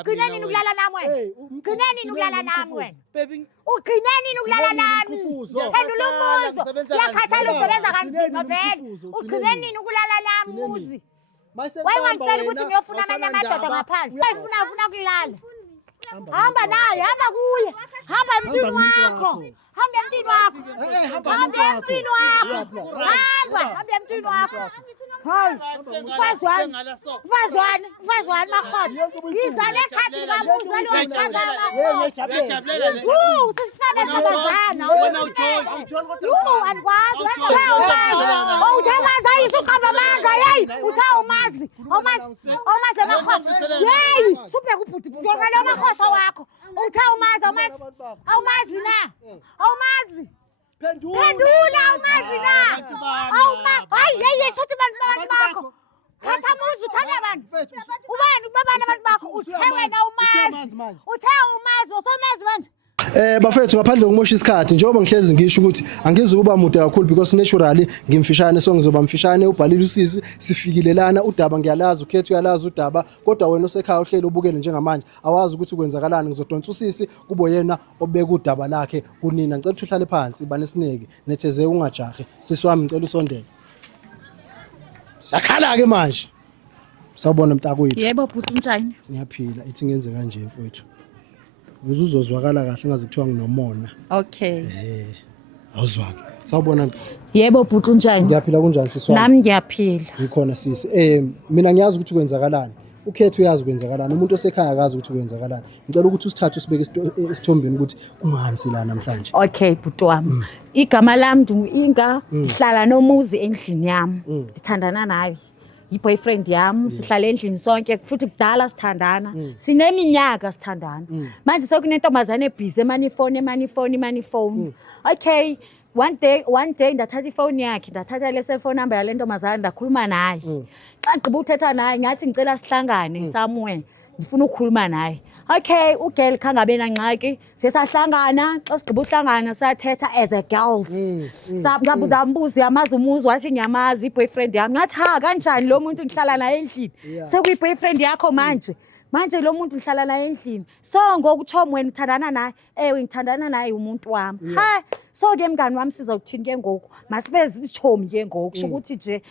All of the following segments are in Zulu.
ugcineni ukulala nami wena ugcineni ukulala nami wena ugcineni ukulala nami phendula umuzo yakhathala usebenza kanzima vele ugcineni ukulala nami muzi wayengangitshela ukuthi ngiyofuna amanye amadoda ngaphandle ufuna kulala hamba naye hamba kuye hamba emntwini wakho hamba emntwini wakho hamba emntwini wakho hamba emntwini wakho hayi ufazwane makhothi ngizale ekhadi likamuzi Uyajabulela sisifane ntombazana andikwazi uthamazi ayisuqamba amanga yeyi uthawumazi omazi lemakhosi yeyi subheka ubhuti ngokalo makhosa wakho uthawumazi awumazi na awumazi phendula awumazi na hayi yeyi shothi abantu bakho thatha muzi uthanda abantu ubani babana abantu bakho uthe wena umazi usomazi manje Bafethu ngaphandle kokumosha isikhathi njengoba ngihlezi ngisho ukuthi angizukuba mude kakhulu because naturally ngimfishane so ngizoba mfishane ubhalile usisi sifikile lana udaba ngiyalazi ukhetho uyalazi udaba kodwa wena osekhaya uhleli ubukele njengamanje awazi ukuthi kwenzakalani ngizodonsa usisi kubo yena obeka udaba lakhe kunina ngicela ukuthi uhlale phansi banesineke netheze ungajahe sisi wami ngicela usondele sakhala ke manje sawubona mntakwethu yebo bhuti unjani ngiyaphila ithi ngenze kanje mfowethu uzozwakala kahle ngaze kuthiwa nginomona okay awuzwaki sawubona yebo bhuti unjani ngiyaphila kunjani sisi wami nami ngiyaphila ngikhona sisi mina ngiyazi ukuthi kwenzakalani ukhetho uyazi kwenzakalani umuntu osekhaya akazi ukuthi kwenzakalani ngicela ukuthi usithathe usibeke esithombeni ukuthi kungani sila namhlanje okay bhuti wami igama lami nginga ngihlala nomuzi endlini yami ngithandana naye i-boyfriend yami sihlala endlini sonke futhi kudala sithandana sineminyaka sithandana manje sekunentombazane ebhizi emani phone okay one day ndathatha ifone yakhe ndathatha le cellphone number yale ntombazane ndakhuluma naye xa ngigqiba uthetha naye ngathi ngicela sihlangane somewhere ngifuna ukukhuluma naye okay ugirl khangabe nangxaki sesahlangana xa sigqiba uhlangana sathetha as a girls sambuza yamazi umuzi wathi ngiyamazi i-boyfriend yami ngathi ha kanjani lo muntu ngihlala naye endlini sekuyi-boyfriend yakho manje lo muntu ngihlala naye endlini so ngokuthoma wena uthandana naye ewe ngithandana naye umuntu wami ha so-ke mngani wami sizokuthini ke ngoku masibe zichomi ke ngoku kusho ukuthi nje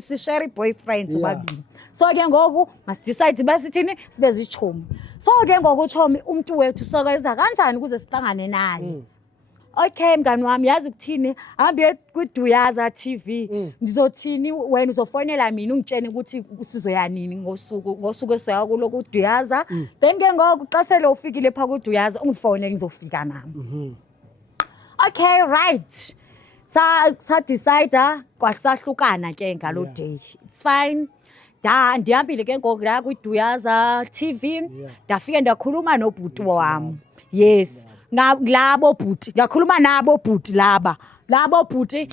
sishare i-boyfriend sobabili so-ke ngoku masidecide basithini sibe zichomi so-ke ngoku uchomi umuntu wethu sokwenza kanjani ukuze sihlangane naye okay mngani wami yazi ukuthini hambe kwiDuyaza TV ngizothini wena uzofonela mina ungitshene ukuthi sizoya nini ngosuku esoya kulo kuDuyaza then ke ngoku xa sele ufikile pha kuDuyaza ungifone ngizofika nami okay right sa decide kwakusahlukana ke ngalo day it's fine ndihambile ke ngoku la kwiDuyaza TV ndafika ndakhuluma nobhuti wami yes labo bhuti ngakhuluma nabo bhuti labo bhuti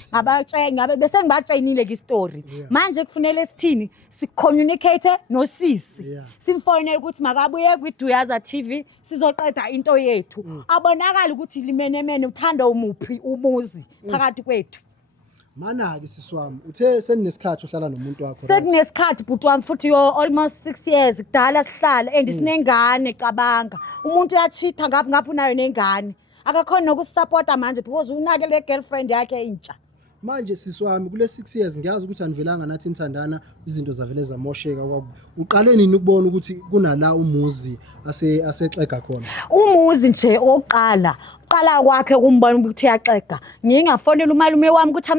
ngabe bese ngibatshenile ke story manje kufanele sithini sicommunicate nosisi simfonele ukuthi makabuye kwiDuyaza TV sizoqeda into yethu abonakala ukuthi limenemene uthanda umuphi umuzi phakathi kwethu mana ke sisi wami uthe seninesikhathi uhlala nomuntu wakho sekunesikhathi bhuti wami futhi almost 6 years kudala sihlala and sinengane cabanga umuntu uyachitha ngaphi unayo nengane akakhona nokusupporta manje because unake le girlfriend yakhe intsha manje sisi wami kule 6 years ngiyazi ukuthi anivelanga nathi nithandana izinto zavele zamosheka kwabo uqale nini ukubona ukuthi kunala umuzi asexega khona umuzi nje oqala kwakhe kumbona ukuthi uyaxega ngingafonela umalume wami ukuthi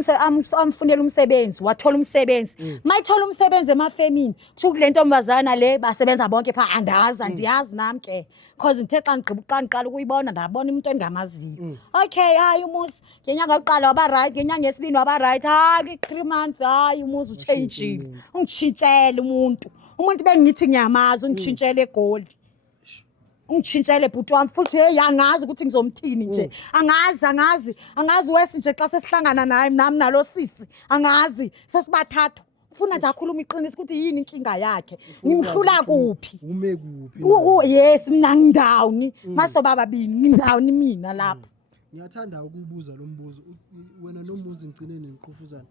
amfunele umsebenzi wathola umsebenzi mayithola umsebenzi emafemini kusho kule ntombazana le basebenza bonke pha andiyazi nami ke because ngithe xa ngiqala ukuyibona ndabona umuntu engamaziyo okay hayi umuzi ngenyanga yokuqala waba right ngenyanga yesibini waba right hayi 3 months hayi umuzi uchangile ungitshintshele umuntu bengithi ngiyamazi ungitshintshele eGold ungitshintshele bhuti wami futhi angazi ukuthi ngizomthini nje angazi wesi nje xa sesihlangana naye nami nalo sisi angazi sesibathathu ufuna nje akhuluma iqiniso ukuthi yini inkinga yakhe ngimhlula kuphi ume kuphi yes mina ngindawuni masoba babini ngindawuni mina lapha Ngiyathanda ukubuza lo mbuzo. Wena nomuzi ngcineni niqhufuzana.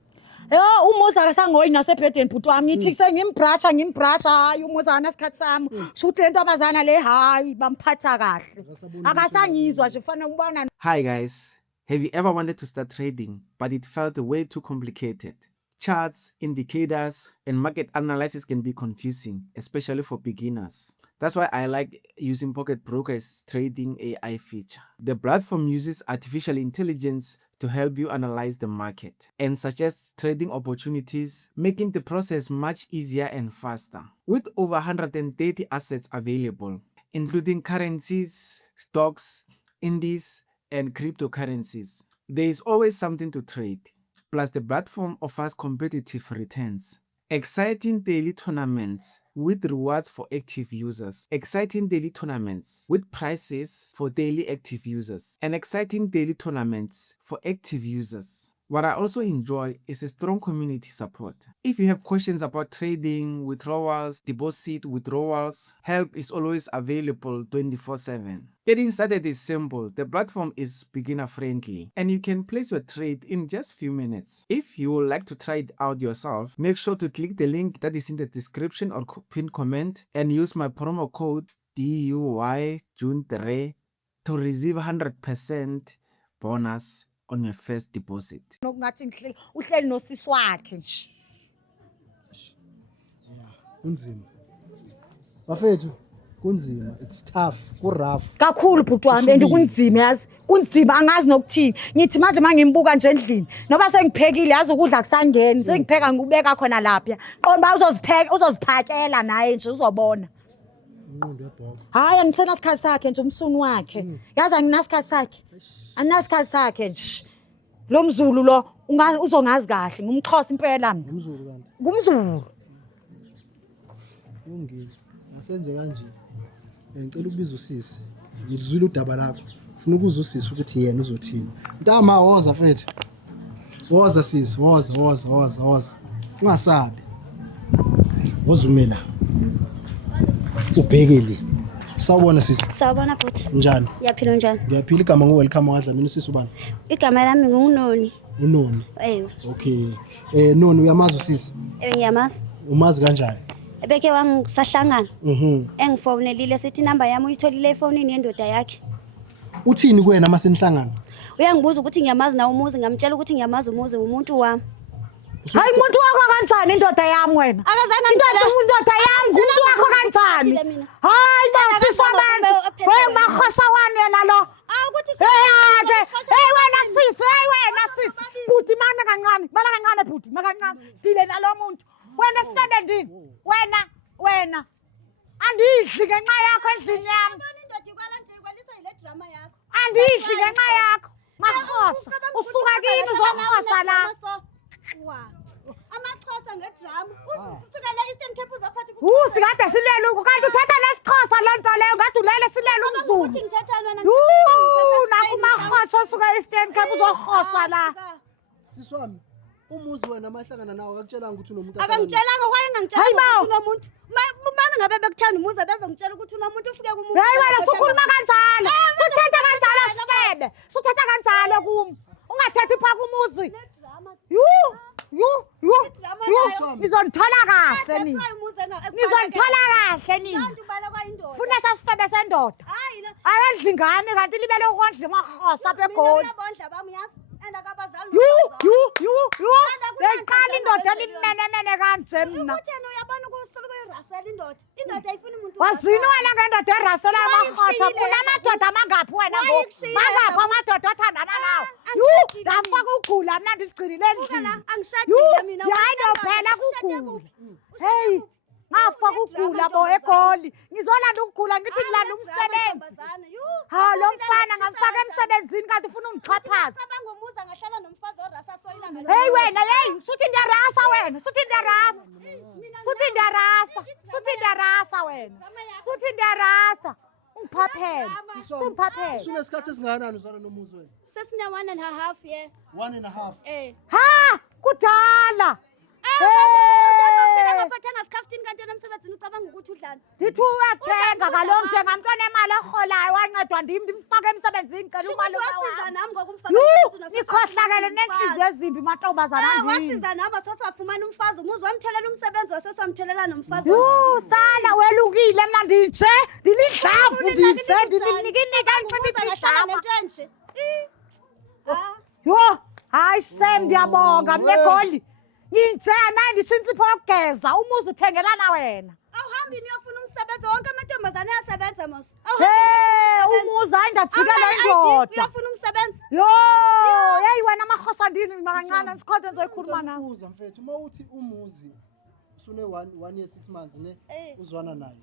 Umuzi akasangoyi nasebhedeni bhuti wami ngithi ngimbrasha hayi umuzi anasikhathi sami shuthi lento abazana le hayi bamphatha kahle akasangizwa nje kufanele ubona. Hi guys, have you ever wanted to start trading but it felt way too complicated? Charts, indicators, and market analysis can be confusing, especially for beginners. That's why I like using Pocket Broker's trading AI feature. The platform uses artificial intelligence to help you analyze the market and suggest trading opportunities, making the process much easier and faster. With over 130 assets available, including currencies, stocks, indies, and cryptocurrencies, there is always something to trade. Plus, the platform offers competitive returns, exciting daily tournaments with rewards for active users, exciting daily tournaments with prizes for daily active users, and exciting daily tournaments for active users. What I also enjoy is a strong community support. If you have questions about trading, withdrawals, deposit withdrawals, help is always available 24/7. Getting started is simple. The platform is beginner friendly and you can place your trade in just a few minutes. If you would like to try it out yourself, make sure to click the link that is in the description or pinned comment and use my promo code DUYJUNE3 to receive 100% bonus on your first deposit. Nokungathi uhleli nosisi wakhe nje. Kunzima. Bafethu, kunzima. It's tough, rough. Kakhulu bhuti wami and kunzima yazi. Kunzima angazi nokuthini. Ngithi manje mangimbuka nje endlini. Noba sengiphekile yazi ukudla kusangeni. Sengipheka ngikubeka khona lapha. Qomba uzoziphakela naye nje uzobona. Inqondo yebhoka. Hayi anisena isikhathi sakhe nje umsuni wakhe. Yazi anginasikhathi sakhe. Anasikhathi sakhe nje lo mzulu lo uzongazi kahle ngumXhosa impela mina Umzulu kanti. Ngumzulu Ungile. Asenze kanje. Ngicela ukubiza usisi. Ngilizwile udaba lakho. Ufuna ukuza usisi ukuthi yena uzothini. Ntama woza mfethu. Woza sisi, woza. Ungasabi. Wozumela. Ubhekele. Sawubona sisi. Sawubona bhuti. Njani? Yaphila njani? Ngiyaphila igama welcome wadla mina sisi ubani? Igama lami nguNoni. uNoni. Ewe. Okay. Noni uyamazi usisi? Ngiyamazi. Umazi kanjani? Ebeke wangisahlangana. Engifonelile sithi number yami uyitholile efonini yendoda yakhe. Uthini kuwena masenihlangana? Uyangibuza ukuthi ngiyamazi na umuzi ngamtshela ukuthi ngiyamazi umuzi umuntu wami. Hayi umuntu wakho kanjani indoda yami wena? Akazange indoda yami umuntu wakho kanjani? Hayi basisi abantu. Hey mahosha wani yena lo. Ukuthi hey wena sis. Bhuti mana kancane bhuti, makancane. Dile nalo muntu. Wena esebenzini. Wena. Andidli ngenxa yakho endlini yami. indoda ikwala nje ikwalisa ile drama yakho. Andidli ngenxa yakho. Mahosha. Usuka kini uzokhosha la. AmaXhosa ngedrama. Usukela Eastern Cape uzophatha Sikade silele kanti uthetha nesiXhosa lento leyo ngade ulele silele umZulu. ukuthi ngithetha wena Naku mahosha usuka Eastern Cape uzokhosha la. Sisi wami, umuzi wena mahlangana nawo akutshelanga ukuthi unomuntu akangitshelanga kwaye ngangitshela ukuthi unomuntu. Mama ngabe bekuthanda umuzi bezongitshela ukuthi unomuntu ufike kumuntu. Hayi wena sukhuluma kanjalo. Suthetha kanjalo sifebe. Suthetha kanjalo kimi. Ungathethi pha kumuzi. Nizonithola kahle nini? Nizonithola kahle nini? Funa sasifebe sendoda. Ayadli ngane kanti libele ukondla mahosha apha eGoli. Leqala indoda elimenemene kanje mina. Uthena uyabona ukusuluka irasela indoda. Indoda ayifuni umuntu. Wazini wena ngendoda erasela amahosha kunamadoda amangaphi wena ngo? Mangaphi amadoda athandana nawo? Ngafaka ugula mna ndisigcinile endlini. Angishadile mina. Hayi phela kugula. Hey, ngafaka ugula bo eGoli. Ngizolanda ukugula ngithi ngilanda umsebenzi. Ha lo mfana ngamfaka emsebenzini kanti ufuna ungixhaphaza. Ngomuzi angahlala nomfazi orasa soyilanga. Hey wena, suthi ndiyarasa wena, suthi ndiyarasa. Suthi ndiyarasa. Ungiphaphela. Sungiphaphela. Usunesikhathi esingakanani uzwana nomuzi wena? Sesine 1.5 year. 1.5. Ha, kudala. ngaphathanga sikhaftini kanti yena emsebenzini ucabanga ukuthi udlala. Ndithi uyathenga kaloku njengamntwana emali orholayo wancedwa ndim ndimfake emsebenzini cela Umalume wasiza nami ngokumfaka nikhohlakele nenhliziyo ezimbi mantombazana ndini. Wasiza nami sosafumana umfazi umuzi wamthelela umsebenzi wasosomthelela nomfazi. Sala welukile mna nditshe ndilidlavu nditshe ndilinika ngishaba. Yo hayi Sam ndiyabonga mnegoli. Ngitshena ndishintsipho yokugeza umuzi uthengelana wena. Awuhambi niyofuna umsebenzi wonke amantombazane ayasebenza mos. Umuzi hayi ndajika le ndoda. Uyafuna umsebenzi? Yo hey wena amakhosa ndini makancane nisikhonto ngizoyikhuluma nawe. Uza mfethu mawuthi umuzi usune 1 year 6 months ne uzwana naye.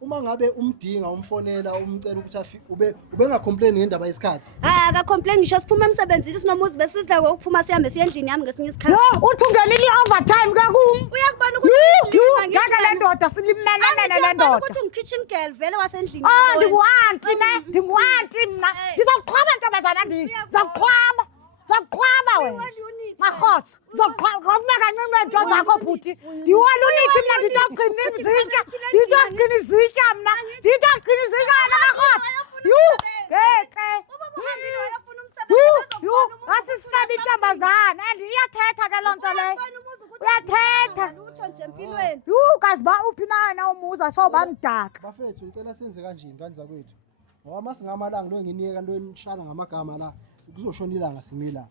Uma ngabe umdinga umfonela umcela ukuthi ube ngacomplain ngendaba yesikhathi. Akacomplain ngisho siphuma emsebenzini sinomuzi besizla ukuphuma sihambe siye endlini yami ngesinye isikhathi. Yo uthi ungenile overtime kakumi. Uyakubona ukuthi ngeke le ndoda silimenene le ndoda. ukuthi ungikitchen girl vele wasendlini. Ndingu-auntie ne ndingu-auntie mna ndizokuqhwaba ntombazana ndini ndizokuqhwaba wena makhosa ngokunaka kancinci nto zakho bhuti ndiwalunithi mna nditogcina imzitya mna nditogcina izitya makhosa ngeke asisifebe intombazana and iyathetha ke loo nto leyo uyathetha kazi ba uphi na wena umuza so bamdaka. Bafethu ngicela senze kanje ingane zakwethu ngoba masingamalanga lo nginiyeka lo nishana ngamagama la kuzoshona ilanga simila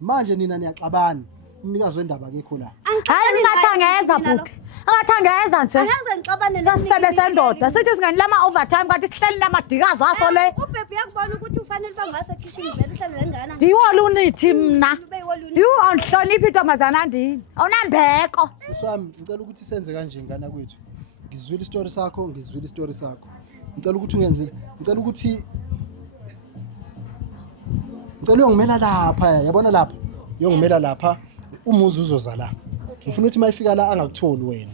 manje nina niyaxabana umnikazi wendaba akekho la. Hayi ngathi angeza bhuti angathi angeza nje angeze ngixabane lesifebe sendoda sithi singanilama overtime kanti sihleli namadikazi aso le. Ubhebhe yakubona ukuthi ufanele bangase kitchen vele uhlale lengana. Ndiwolunithi mna awuhloniphi intombazana ndini awunambeko. Siswami ngicela ukuthi senze kanje ingane kwethu ngizwile istory sakho ngicela ukuthi ungenzile ngicela ukuthi uyongimela lapha yabona lapha uyongimela lapha umuzi uzoza la ngifuna ukuthi mayifika la angakutholi wena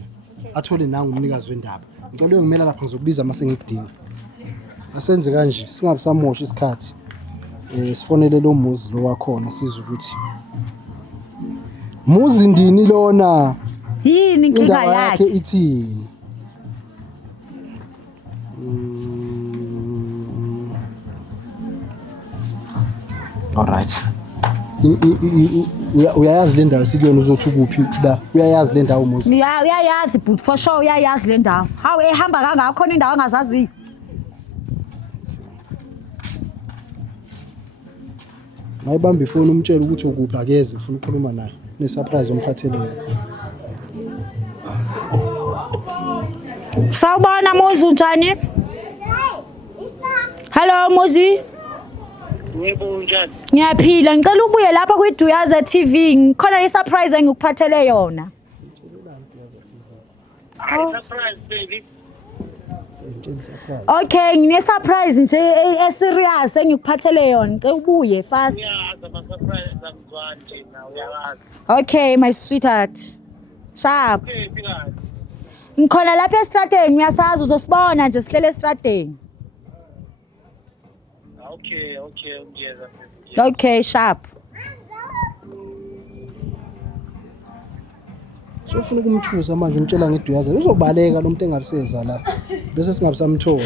athole nangu umnikazi wendaba ngicela uyongimela lapha ngizokubiza mase ngikudinga asenze kanje singabe samosha isikhathi sifonele lo muzi lo wakhona sizwe ukuthi muzi ndini lona yini inkinga yakhe ithini. Alright. Uyayazi le ndawo sikuyona uzothi kuphi la uyayazi le ndawo umuzi. Uyayazi but for sure uyayazi le ndawo. Hawu ehamba kangaka khona indawo angazaziyo. Mayibamba ifoni umtshela ukuthi ukuphi akeze ufuna ukukhuluma naye ne surprise umphatheleyo. Sawubona muzi unjani? Hello muzi. Yebo unjani? Ngiyaphila ngicela ubuye lapha kwiDuyaza TV ngikhona isurprise engikuphathele yona. Surprise baby. Okay ngine surprise nje serious engikuphathele yona ngicela ubuye fast. Uyazi ama surprise zamzwani nje uyazi. Okay my sweetheart. Sharp. Okay phikazi. Ngikhona lapha estradeni uyasazi uzosibona nje sihlele estradeni. Okay ngiyeza. Okay sharp. So ufuna ukumthusa manje umtshela ngeDuyaza uzobaleka lo muntu engabiseza la bese singabisamthola.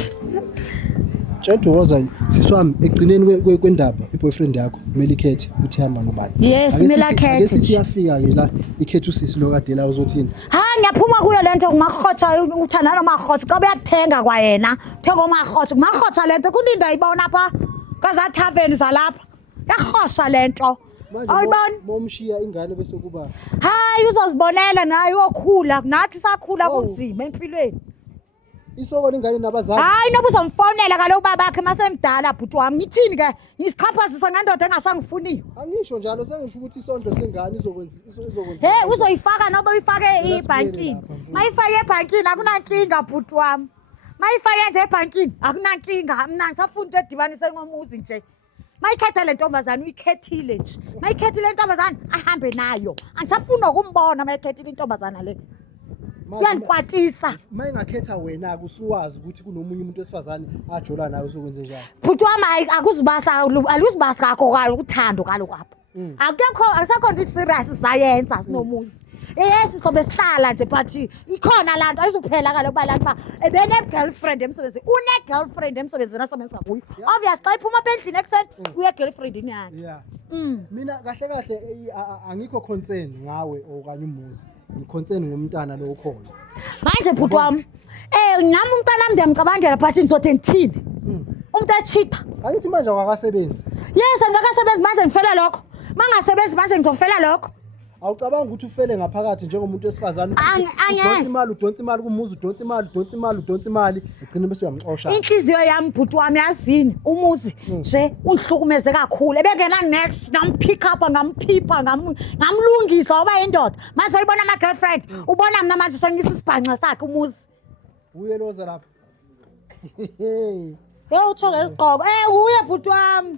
Duyaza siswami egcineni kwendaba iboyfriend yakho kumele ikhethe ukuthi ihamba nobani. Yes kumele akhethe. Ake sithi yafika ke la ikhethe usisi lo kade la uzothini. Ngiyaphuma kuyo lento ngumakhotha uthandana nomakhotha xa uyathenga kwayena thenga umakhotha kumakhotha lento kuninda ayibona pha kaza tavern zalapha yakhosha lento ayibona momshiya ingane bese kuba hayi uzozibonela naye uyokhula nathi sakhula kunzima empilweni isoko lengane nabazali hayi noba uzomfonela kaloku babakhe masemdala bhuti wami ngithini ke ngisiqhaphazisa ngendoda engasangifuniyo angisho njalo sengisho ukuthi isondlo sengane izokwenza uzoyifaka noba uyifake ebhankini mayifake ebhankini akunankinga bhuti wami mayifake nje ebhankini akunankinga mina ngisafuna into edibanise ngomuzi nje mayikhetha le ntombazana uyikhethile nje mayikhethile intombazana ahambe nayo angisafuna ukumbona mayikhethile intombazana le uyandikwatisa mayingakhetha wena kusuwazi ukuthi kunomunye umuntu wesifazane ajola nawe uzokwenza njani bhuti wami akuzibasa aluzibasa kakho kalo uthando kalo kwapha Akukho into serious sayenza sinomuzi. Yes sobe sihlala nje but ikhona la nto ayizuphela kaloku balani ba ebene girlfriend emsebenzini. Une girlfriend emsebenzini asebenza kuyo. Obvious xa iphuma apha endlini ekuseni uye girlfriendini yakhe. Yeah. Mina kahle kahle angikho concern ngawe okanye umuzi. Ngiconcern ngomntana lo ukhona. Manje bhuti wami nami umntana wami ndiyamcabangela but ngizothi ngithini? Umuntu achitha. Angithi manje akakasebenzi. Yes angakasebenzi manje ngifela lokho. Mangasebenzi manje ngizofela lokho. Awucabanga ukuthi ufele ngaphakathi njengomuntu wesifazane udonsa imali kumuzi udonsa imali ugcina bese uyamxosha. Inhliziyo yami bhuti wami yazini umuzi nje ungihlukumeze kakhulu ebengena next nampick up ngamphipha ngamlungisa oba indoda manje ayibona ama girlfriend ubona mina manje sengisa isibhanqa sakhe umuzi uyeloza lapha utsho ngesigqoko uye bhuti wami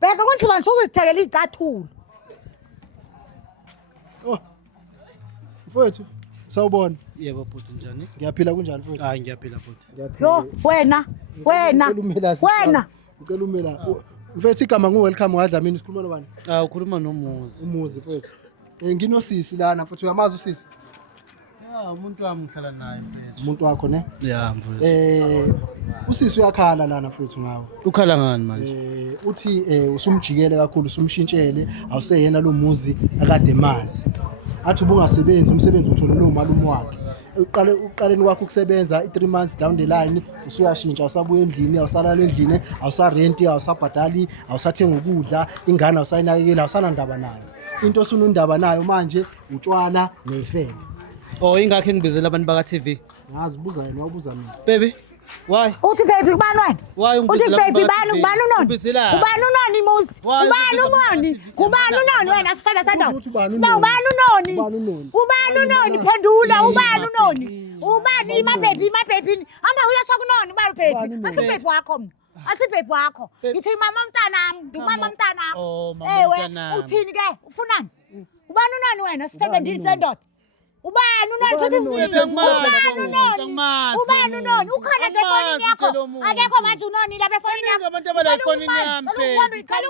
bheka kunzima nje ukuzithekela izicathulo. Mfowethu sawubona. Yebo bhuti njani? Ngiyaphila kunjani mfowethu? Hayi ngiyaphila bhuti. Yo wena Ucela umela. Mfethu igama welcome ngadlamini sikhuluma nobani? Ukhuluma nomuzi. Umuzi mfethu. Nginosisi lana mfethu uyamazi usisi? Umuntu wami ngihlala naye mfethu. Umuntu wakho ne? Yeah mfethu. Usisi uyakhala lana mfethu ngawe. Ukhala ngani manje? Uthi usumjikele kakhulu usumshintshele awuseyena lo muzi akade mazi. Athi ubungasebenzi umsebenzi uthola lo malume wakhe. Uqaleni kwakho ukusebenza 3 months down the line usuyashintsha usabuya endlini awusalala endlini awusarenti awusabhadali awusathenga ukudla ingane awusayinakekela awusanandaba nayo. Into osunundaba nayo manje utshwala nefele. Ingakho ngibizela abantu baka TV. Ngazi buza yena wabuza mina. Baby why? Uthi baby kubani wena? Why uthi baby bani ubani unoni? Ubani unoni muzi? Ubani unoni wena sihlebe sendoda? Siba ubani unoni? Ubani unoni phendula ubani unoni? Ubani my baby amba uyatsho kunoni ubani baby? Athi baby wakho mina. Athi baby wakho. Ngithi mama mntanami, ndimama mntanami. Uthini ke? Ufunani? Ubani unoni wena sisebenzini sendoda? Ubani unoni ukhona nje efonini yakho akekho manje unoni lapha efonini yakho abantu abala efonini yami ngicela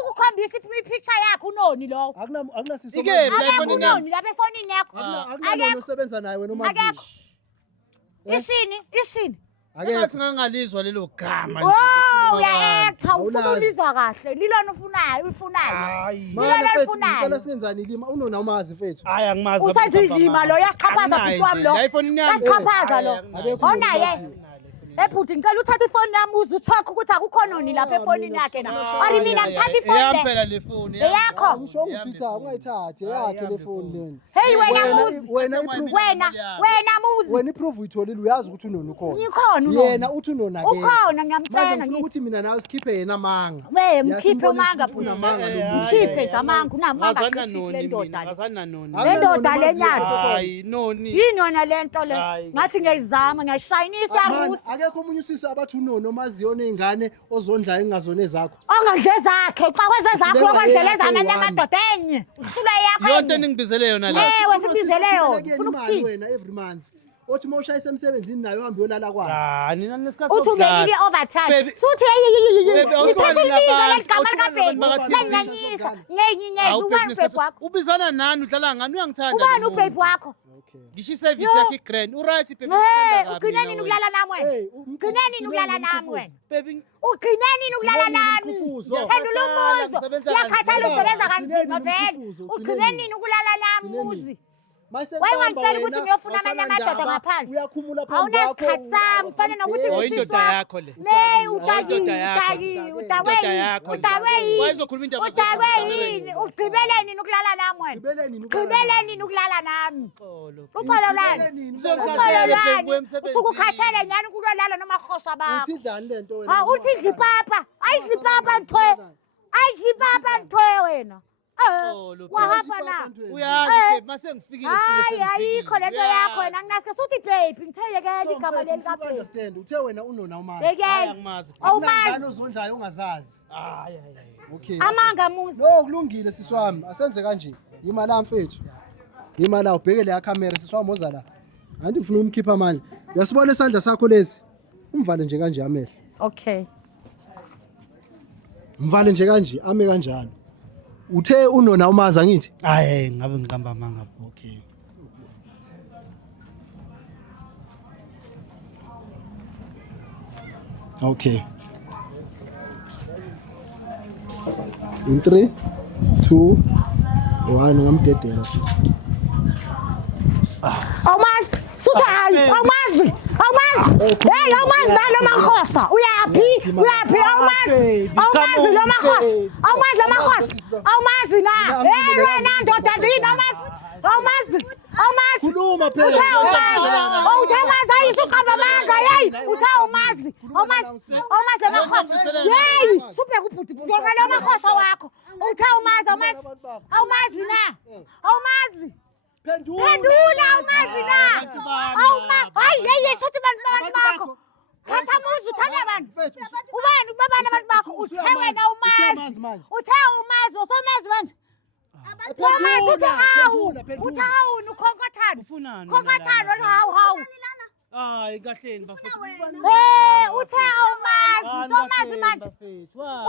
ukukhombisa ipicture yakho unoni lo akunasisi unoni lapha efonini yakho akunalo osebenza naye wena umazishi isini Akekho ngangalizwa lelo gama nje. Uyaetha ufuna ulizwa kahle. Lilona ufunayo. Mana mfethu ngicela senzani lima unona umazi mfethu. Hayi angimazi. Usenza lima lo yaqhaphaza bhuti wami lo. Yaqhaphaza lo. Onaye. Ebhuti ngicela uthathe ifoni yami uze ucheck ukuthi akukho noni lapha efonini yakhe na. Ari mina ngithatha ifoni le. Yampela le phone yakho. Ngisho ukuthi ungayithathi yakhe le phone lena. Hey wena muzi. Wena muzi. Wena iprove uyitholile uyazi ukuthi unona ukhona. Ngikhona unona. Yena uthi unona ke. Ukhona ngiyamtshela ngithi ukuthi mina nawe sikhiphe yena amanga. Mkhiphe amanga bhuti. Mkhiphe nje amanga unamanga ukuthi le ndoda. Ngazana noni. Le ndoda lenyatho. Hayi noni. Yini yona le nto le? Ngathi ngiyayizama ngiyashayinisa rusi. Akekho umunye usisi abathi unono omaziyo nezingane ozondla engazone zakho. Ongadle zakhe, xa kweze zakho okondlela zamanye amadoda enye. Uhlula yakho. Yonke ningibizele yona la. Sibizele yona. Ufuna ukuthini wena every month. Othi mawushayisa emsebenzini nayo uhambe yolala kwakhe. Nina nesikhathi uthi ubekile overtime. Suthi ngithatha ilizwe leligama likaBheki. Ngiyanyanyisa. Ngenye ubani uBheki wakho. Ubizana nani udlala ngani uyangithanda. Ubani uBheki wakho? Ngisho service yakhe grand uright baby ugcina nini ukulala nami wena ugcina nini ukulala nami wena baby ugcina nini ukulala nami phendula umuzo yakhathala usebenza kanzima vele ugcina nini ukulala nami muzi wayengitshela ukuthi ngiyofuna amanye amadoda ngaphandle uyakhumula phambi kwakho awunesikhathi sami kufanele nokuthi indoda yakho le wayizokhuluma indaba yini ugqibele nini ukulala nami wena ugqibele nini ukulala nami uxolo lani usuke ukhathele nyani kulolala noma khosha bakho uthi dlipapa ayidlipapa ntwe ayidlipapa ntwe wena wahamba na uyazi babe mase ngifikile hayi ayikho lento yakho wena nginaske suthi babe ngitheyekela igama leli ka babe understand uthe wena unona umazi angimazi awumazi ozondlayo ungazazi hayi okay amanga muzi kulungile siswami asenze kanje yima la mfethu yima la ubheke le camera siswami oza la anti ngifuna umkhipha manje uyasibona isandla sakho lesi umvale nje kanje amehlo okay mvale nje kanje ame kanjalo uthe unona umazi angithi Hayi ngabe ngiqamba amanga. okay okay in 3 2 1 ngamdedela sisi Awumazi, suthi hayi, awumazi. Hey, awumazi lo makhosa. Uyaphi awumazi? Awumazi lo makhosa. Awumazi na. Hey, wena ndoda ndini awumazi. khuluma phela Awumazi ayisuqamba manga, hey. Awumazi lo makhosa. Hey, suphe kubhuti ngoba lo makhosa wakho. Awumazi na. Awumazi. Pendula awumazi na. Hayi ngeke sothi abantu bakho. Thatha muzi uthanda abantu. Ubani babana abantu bakho uthe wena umazi. Uthe umazi usomazi manje. Usomazi uthawu ukhonkothana. Khonkothana hawu. Hayi kahleni bafethu. Uthe awumazi somazi manje.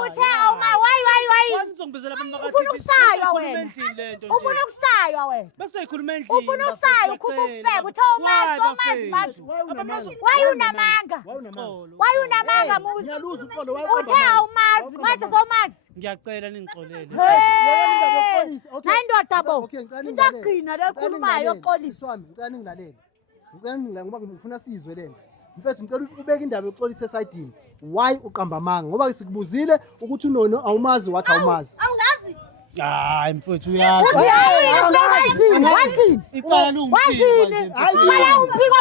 Uthe awumazi wayi. Ngizongibizela abantu bakathi. Ufuna ukusaywa wena. Bese ikhuluma endlini. Ufuna usaywa ukhusha ufebe uthe awumazi somazi manje. Wayi unamanga muzi. ngiyaluza uqondo Uthe awumazi manje somazi. Ngiyacela ningixolele. Hayi ndoda bo. Okay, ngicela Into agcina le khulumayo yoxolisa. wami ngicela ningilalele ngoba ngifuna sizwe lena mfethu ngicela ubeke indaba yoxolisa esayidini why uqamba amanga ngoba sikubuzile ukuthi unono awumazi wathi awumazi Awungazi. Hayi mfethu uyazi. Wazini? Icala lungiphi? Wala umphiko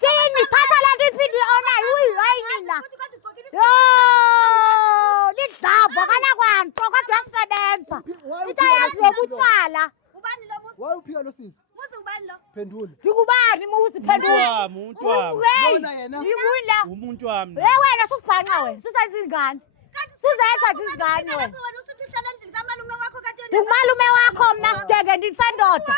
kini thatha la iphindi onayo hayi mina. Lidlava kana kwanto kodwa yasebenza. Into yazi yobutshwala. Ubani lo muzi? why uphika lo sisi Muzi ubani lo? phendula Ngikubani muzi phendula. Umuntu wami. Lona yena. Yibula. Umuntu wami. Wena susibhanqa wena. Sisenza izingane. Sizenza izingane wena. Wena usithi uhlala endlini kamalume wakho kade Umalume wakho mna sidenge ndisendoda.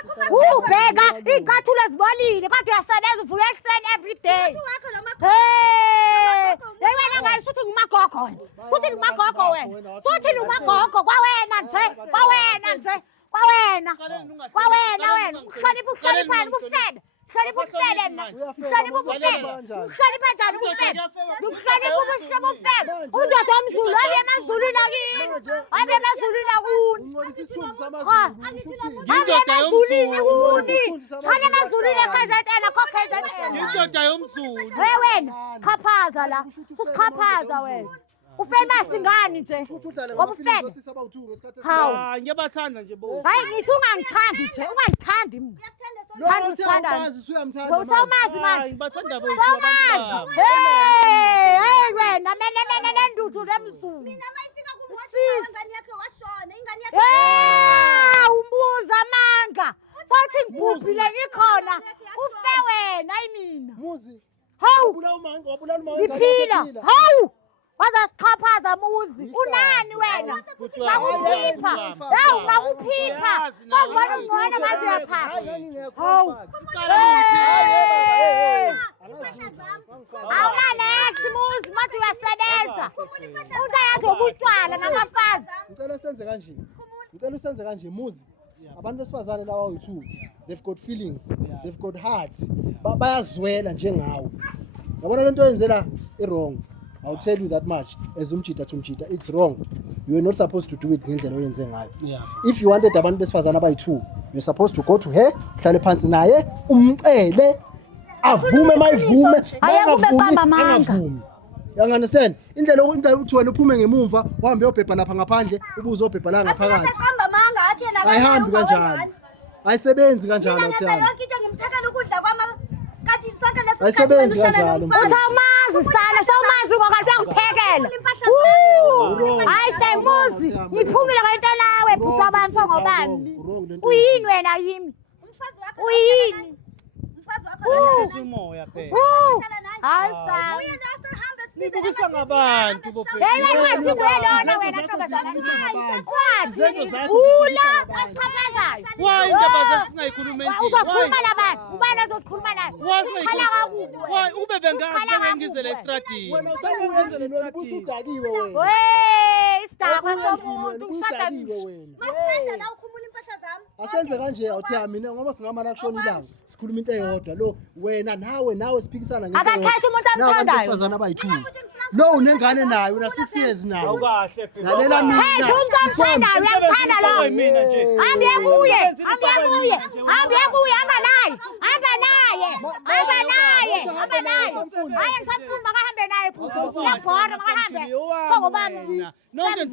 Ubheka icathulo ezibolile kodwa uyasebenza uvuka ekuseni every day. wakho lo Hey, wena ngayi suthi ngumagogo wena. Suthi ngumagogo wena. Suthi ngumagogo kwawena nje. Kwawena wena. Uhloniphani kufebe. Uhlonipha ubufebe mna. Uhlonipha ubufebe. Uhlonipha njani ubufebe? Uhlonipha ubufebe. Undoda omZulu abe emazulwini akini. Abe emazulwini akuni. ungcolisa isithunzi samazulu Indoda yomZulu. Shana emazulwini eKZN akho KZN. Indoda yomZulu. Wena, sichaphaza la. Sichaphaza wena. Ufamous ngani nje? Ngoba ufebe. Hawu. Ngiyabathanda nje bo. Hayi ngithi ungangithandi nje, ungangithandi mina. Thanda usithandana. Usomazi manje. Ngibathanda bo. Somazi. Hey wena mene ndudu lemzulu. mina mayifika kumoto Sis. ingane yakhe washona ingane yakhe Umbuza amanga. Sathi ngibhubhile ngikhona. Ufe wena ayimina. muzi Hawu. wabulala umanga Ngiphila. Hawu. Wazasichaphaza muzi. Unani wena? Ngakuphipha. Hawu ngakuphipha. Sozibona ungcono manje uyathaba. Hawu. Awunanex muzi manje uyasebenza. Umuntu ayazi ubutshwala namafazi. ngicela usenze kanje muzi abantu besifazane lawa awu2 they've got feelings they've got hearts bayazwela njengawe yabona lento yenzela wrong. I'll tell you that much as umjida tumjida it's wrong. You are not supposed to do it ngendlela oyenze ngayo. If you wanted abantu besifazana abayi2 you're supposed to go to her hlale phansi naye umcele avume mayivume angavumi. You understand? Indlela uthi wena uphume ngemumva uhambe uyobhebha lapha ngaphandle ubuze obhebha la ngaphakathi. Qamba manga athi yena Ayihambi kanjalo. Ayisebenzi kanjalo mina uthiyami. yonke into ngimphekela ukudla kwama kathi sonke leso Ayisebenzi kanjalo. Uthi awumazi sana, sawumazi ngokanti uyakuphekela. Hayi semuzi, ngiphumile kwento lawe bhuti abantu ngobani. Uyini wena yimi? umfazi wakho Uyini? umfazi wakho Umoya phela. Hayi sana. uye nasehamba Nibukisa ngabantu bo phela. Yena ngathi welona wena kabazana. Ula asichapazayo. Why indaba zesingayikhuluma endlini? Uzokhuluma labantu, ubani ozosikhuluma naye? Ukhala kakubi. Why ube bengazi bengengizela estradini? Wena usabuyenze lento ubusudakiwe wena. Hey, sidakwa somuntu ngishada Udaliwe wena. Masenda la ukhumula impahla zami. Asenze kanje awuthi mina ngoba singamana kushona ilanga. Sikhuluma into eyodwa lo wena nawe siphikisana ngento. Akakhethi umuntu amthandayo. Abesifazana abayi2. Lo unengane nayo una 6 years nayo. Awukahle phela. Lalela mina. Hey, umuntu amthandayo uyamthanda lo. Mina nje. Hambe kuye, hamba naye. Hayi ngisafuna makahambe naye futhi. Uyabhora makahambe. Thoko bami. Nonke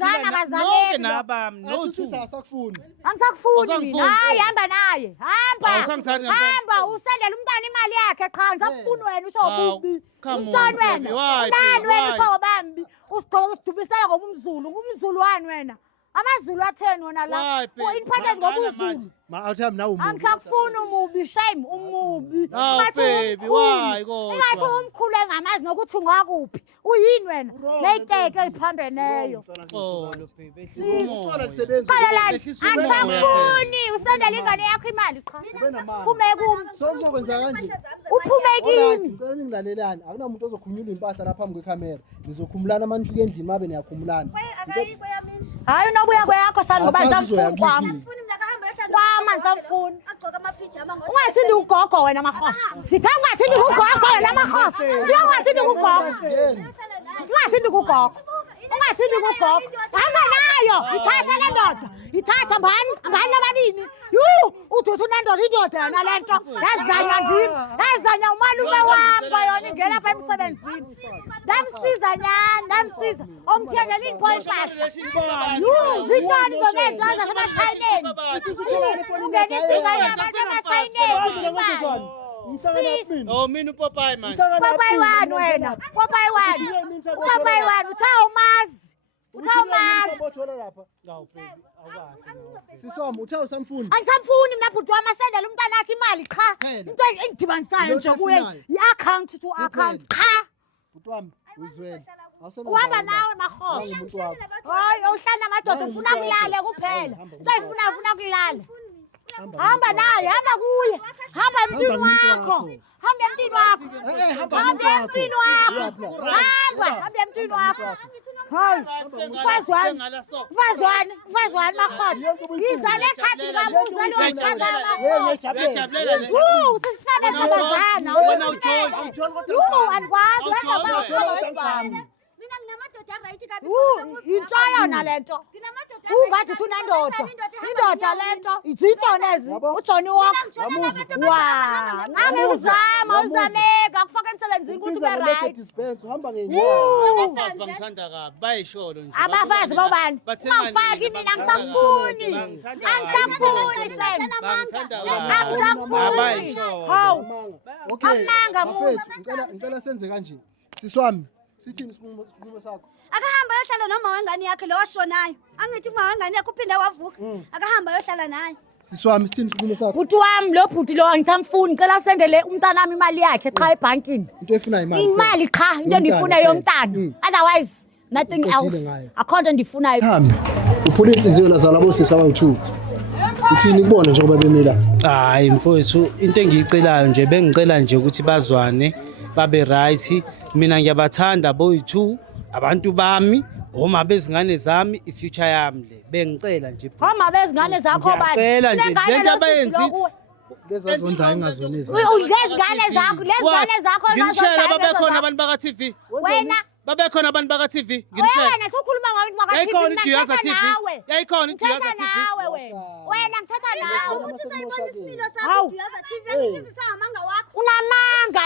nabami no two. Asakufuni. Angisakufuni. Hayi hamba naye. Awusangithandi ngempela. Hamba usendela umntana imali yakhe cha ngisafuna wena usho kubi. Come on, Umntwana baby, wena. why, Nani baby, wena why? usho bambi. Usigqoka usidubisela ngoba umZulu. Ngumzulu wani wena? AmaZulu atheni wona la? Why, baby? Important ngoba uzulu. Awuthi nawe umubi. Angisakufuni umubi, shame umubi. No, baby, why kodwa? Ingathi umkhulu engamazi nokuthi ungakuphi. Uyini wena? Neyiteke eziphambeneyo. Oh, lo baby. Usala lisebenza. Qalelani, Ehlisa umoya, angisakufuni usendela ingane yakho imali cha. Ube namanga. Phume kimi. So uzokwenza kanje. Uphume Alright, kimi. ngicela ningilalelani. Akunamuntu ozokhumula impahla lapha phambi kwekhamera. Nizokhumulana manje ufike endlini mabe niyakhumulana. Akayikho yami. Hayi unobuya kweyakho sani ngoba Asazi ngisafuni kwami. uzoyakuphi. Ufuna mina kahamba yohlala. Kwama ngisafuni. Agcoka amapijama ngo. Ungathi ndiugogo wena mahosha. Ngithanga ungathi ndikugogo wena mahosha. Ungathi ndikugogo. Ungathi ndikugogo. Ungathi ndikugogo. Hamba nayo. Ithatha le ndoda. Ithatha mbani nababini. Uthi unendoda indoda yona lento. Yazanya ndini. Yazanya umalume wami yona ingena lapha emsebenzini. Ndamsiza. Omthengela impahla. Zitani zonento zasebasayineni. Oh, mina uPopeye man. Popeye wani wena? Popeye wani? Uthawumazi. Ngawu baby, awukahle. Siswami uthawu samfuni. Angisamfuni mina bhuti wami asendela umntana wakhe imali cha. Phela. Into engidibanisayo nje Into kuye efunayo. i-account to account cha. Bhuti wami uyizwela. Awusena. Uhamba nawe mahosha. Umuntu wakho. Hayi uhlala namadoda ufuna kulale kuphela. Into ufuna kulala. Hamba naye, hamba kuye. Hamba emntwini wakho. Hamba emntwini wakho. Hamba emntwini wakho. Hamba emntwini wakho. Hayi. Mfazwane mahosha. Ngizale ekhadi likamuzi Uyajabulela le. Sisihlale nabazana. Wena uJohn. Andikwazi Mina nginamadoda right kabi. into yona lento. Ungathi unendoda. Indoda lento. Izitona ezi. uJohn Walker. Wa. Nami uzameka akufaka emsebenzini ukuthi ube right. Uhamba ngenyawo. Abafazi bangithanda kabi, bayisholo nje. Abafazi bobani? Ungafaki mina angisafuni. Angisafuni sen. Angisafuni. Hawu. Okay. Amanga muzi. Ngicela senze kanje. Siswami, sithini isikhulumo sakho? Akahamba yohlala noma wengane yakhe lo washonayo. Angithi uma wengane yakhe uphinde wavuka. Akahamba yohlala naye. Siswami, sithini isikhulumo sakho? Bhuti wami lo bhuti lo angisamfuni ngicela sendele umntana wami imali yakhe cha ebhankini. Into efuna imali. Imali cha into endifuna yomntana. Otherwise nothing else. Akhona endifunayo. Hambe. Uphula inhliziyo lazala bosisi abayi2. Uthini kubona njengoba bemila? Hayi mfowethu, into engiyicelayo nje bengicela nje ukuthi bazwane, babe right. Mina ngiyabathanda boyi2, abantu bami, oma bezingane zami, ifuture yami le. Bengicela nje. Homa bezingane zakho bani? Ngiyacela nje lento abayenzi. Lezazondla engazonezi. Lezingane zakho Ngimshela babekhona abantu baka TV. wena Babekhona abantu baka TV. Ngimshela. wena sokhuluma ngabantu baka TV. Yayikhona iDiyaza TV. Yayikhona iDiyaza TV. Nawe wena ngithatha nawe. Ukuthi sayibona isimilo Hawu. sakho uyaza TV angithi sahamanga wakho. Unamanga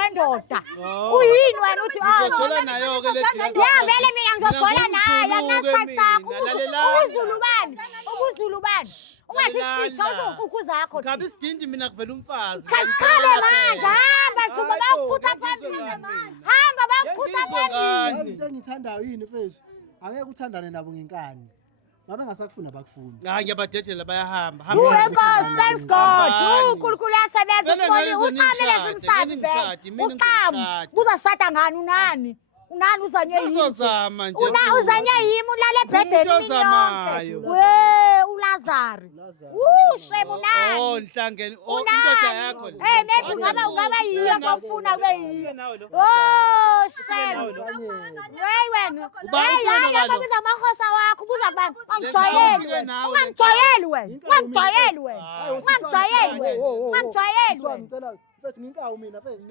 wendoda. Uyini wena uthi Ngizothola nayo ke lesi. ya vele mina ngizothola naye nasikhathi sakho. Ukuzulu bani? Ungathi sitha uzokuku zakho. Ngabe isidindi mina kuvela umfazi. Kasikhale manje hamba thuba bakukhutha phambili. Hamba bakukhutha phambili. Yazi into engithandayo yini mfethu? Angeke uthandane nabo ngenkani. Ngabe ngasakufuna bakufuna. Hayi ngiyabadedela bayahamba. Enkosi, thanks God. uNkulunkulu uyasebenza Vele sibone ngeke uqamele ngishade, zimsabi mina vele. ngishade. Uzashada ngani unani? Unani uzanye yini? Sizozama nje. Uzanye yimi ulale ebhedeni Umuntu ozamayo. uLazaro. Shame unani? Oh Nhlangene, indoda yakho le. Maybe ungaba yiyo ngokufuna kube yiyo. Nawe lo. wena. Ubani Hey, ufana hayi nalo? biza amahosa wakho ubuza abantu. Lezifike Ungangijwayeli nawe. ungangijwayeli wena. Ungangijwayeli wena. Hayi, Ungangijwayeli wena. Ungangijwayeli Siswami wena. ngicela mfethu nginkawu mina mfethu.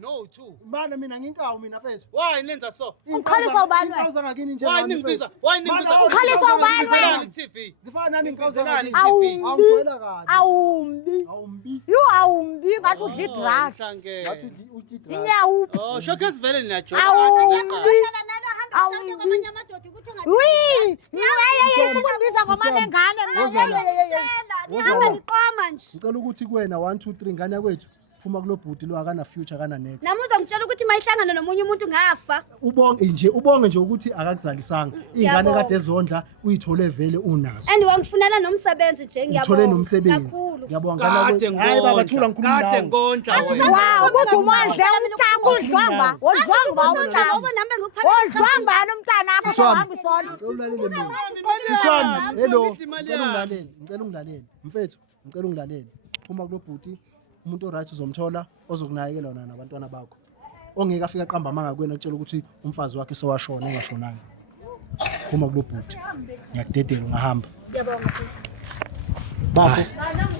No two. Mana mina nginkawu mina mfethu. Why nenza so? Ukhalisa ubani wena? Inkawu zangakini nje. Why ningibiza? Why ningibiza? Ukhalisa ubani wena? Ngibizelani TV? Zifana nami inkawu Ngibizelani zangakini. TV? Awungijwayela kabi. Awumbi. Awumbi. You awumbi ngathi udla drugs. Mhlange. Ngathi uthi drugs. Inyawuphi? Oh, showcase vele niyajola Awumbi. Hlala nalo ahambe kushonke kwamanye amadoda ukuthi engathi Wi! Yeyeyeyisukundiza ngomama engane nihambe niqoma nje. Ngicela ukuthi kuwena 1 2 3 ngane yakwethu phuma kulo bhuti lo akana future akana next. Nami uzongitshela ukuthi mayihlangana nomunye umuntu ngafa. Ubonge nje ukuthi akakuzalisanga. Ingane kade ezondla uyithole vele unazo. And wangifunela nomsebenzi nje Uthole ngiyabonga. nomsebenzi. Kakhulu. Ngiyabonga Kade hayi baba thula ngikhuluma Kade nawe. ngondla wena. Wow, kuthi umandle umthako udlwanga. Wodlwanga umntana. Wodlwanga umntana akho Siswami. ohamba isona. Ngicela ulalele mina. Siswami, hello. Ngicela ungilalele. Mfethu, ngicela ungilalele. Phuma kulo bhuti umuntu oright uzomthola ozokunakekela wona nabantwana bakho. Ongeke afike aqamba amanga kuwena ukutshela ukuthi umfazi wakhe sewashona engashonanga. Phuma kulo bhuti. Ngiyakudedela ungahamba. Bafo.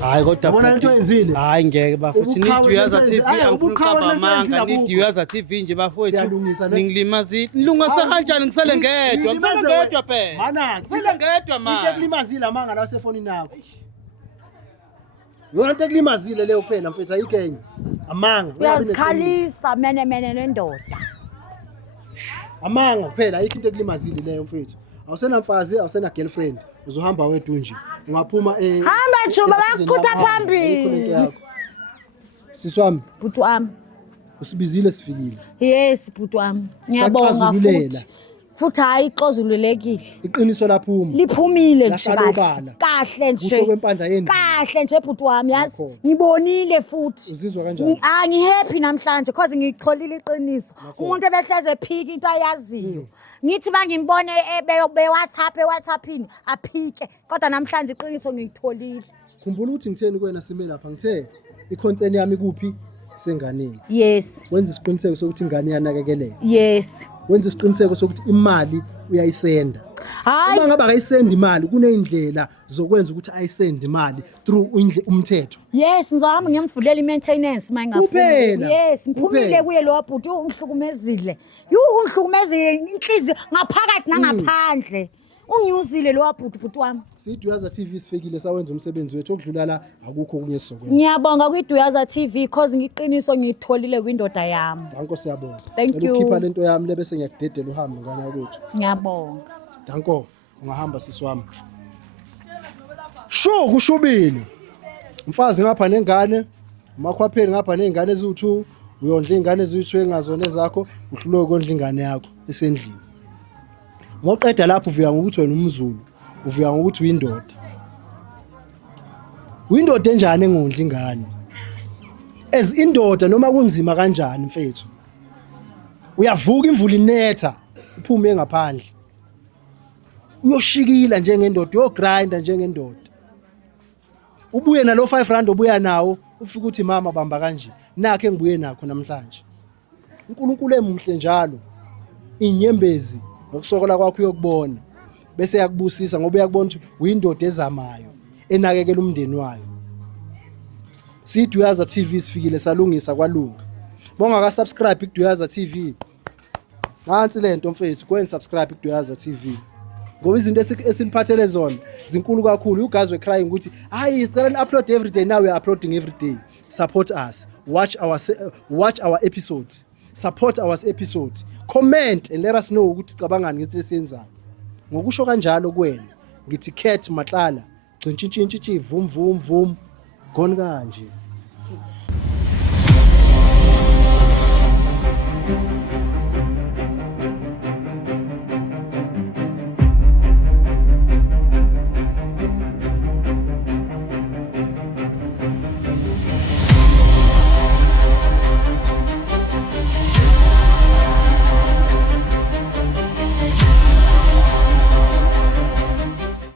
Hayi kodwa Yabona into oyenzile? Hayi ngeke bafuthi Ubukhawe nidiyaza lento TV oyenzile. Ayi, angifuna ubukhawe uqamba lento amanga oyenzile nidiyaza TV nje bafowethu. Siyalungisa le- Ningilimazi. Nilungisa kanjani ngisale ngedwa? Ngisale ngedwa phela. Mana, Ngisale ngedwa into man. ekulimazile amanga la sefonini yakho. Yona into ekulimazile leyo phela mfethu ayikenye. Amanga. Uyazikhalisa mene nendoda. Amanga kuphela ayikho into ekulimazile leyo mfethu. Awusena mfazi, awusena girlfriend. Uzohamba wedwa nje. Ungaphuma Hamba Juba bayakukhutha phambili. Siswami, Bhuti wami. usibizile sifikile. Yes, bhuti wami. Ngiyabonga Saxazululela. futhi hayi ixozululekile. Iqiniso laphuma. Liphumile nje Lasalobala. kahle nje. Kusho kwempandla yendlu. Kahle nje bhuti wami yazi. Ngakho. Ngibonile futhi. Uzizwa kanjani? Ngihappy namhlanje because ngicholile iqiniso. Umuntu ebehleze ephika into ayaziyo. Ngithi bangimbone be WhatsAppini aphike kodwa namhlanje iqiniso ngiyitholile. Khumbula ukuthi ngitheni kuwena sime lapha ngithe iconcern yami kuphi senganeni. Yes. Wenza isiqiniseko sokuthi ingane yanakekeleka. Yes. Wenza isiqiniseko sokuthi imali uyayisenda. Hayi Uma ngabe akayisenda imali kuneyindlela zokwenza ukuthi ayisende imali through umthetho. yes ngizama ngiyamvulela i-maintenance mayingafuni. Kuphela. Yes ngiphumile Kuphela. kuye lo bhuti ungihlukumezile. Ungihlukumezile inhliziyo ngaphakathi nangaphandle. Ungiuzile lo bhuti wami. Siduyaza TV sifikile sawenza umsebenzi wethu okudlula la akukho kunye sizokwenza. Ngiyabonga kwiDuyaza TV because ngiqiniso ngitholile kwindoda yami. Danko siyabonga. Thank Ngicela you. ukhipha lento yami lebese ngiyakudedela uhambe ngane yakwethu. Ngiyabonga. Danko ungahamba siswami. Kushubile. Umfazi ngapha nengane, umakhwapheli ngapha nengane eziwu2, uyondla ingane eziwu2 engazona ezakho, uhlulwe ukondla ingane yakho esendlini. Ngoqeda lapho uvika ngokuthi wena umZulu, uvika ngokuthi uyindoda. Uyindoda enjani engondla ingane? As indoda noma kunzima kanjani mfethu? Uyavuka imvula inetha, uphume ngaphandle. Uyoshikila njengendoda, uyogrinda njengendoda. Ubuye nalo 5 rand obuya nawo, ufika uthi mama bamba kanje. Nakhe ngibuye nakho namhlanje. uNkulunkulu emuhle njalo. Inyembezi ngokusokola kwakho uyokubona. Bese yakubusisa ngoba uyakubona ukuthi uyindoda ezamayo, enakekela umndeni wayo. Siduyaza TV sifikile salungisa kwalunga. Bonga ka subscribe kuDuyaza TV. Nansi lento mfethu, go and subscribe kuDuyaza TV. Ngoba izinto esiniphathele zona zinkulu kakhulu. You guys were crying ukuthi hayi sicela upload every day. Now we are uploading every day. Support us. Watch our episodes. Support our episodes. Comment and let us know ukuthi cabangani ngesinto esiyenzayo. Ngokusho kanjalo kuwena ngithi Cat Matlala gcintshintshintshi vum gone kanje.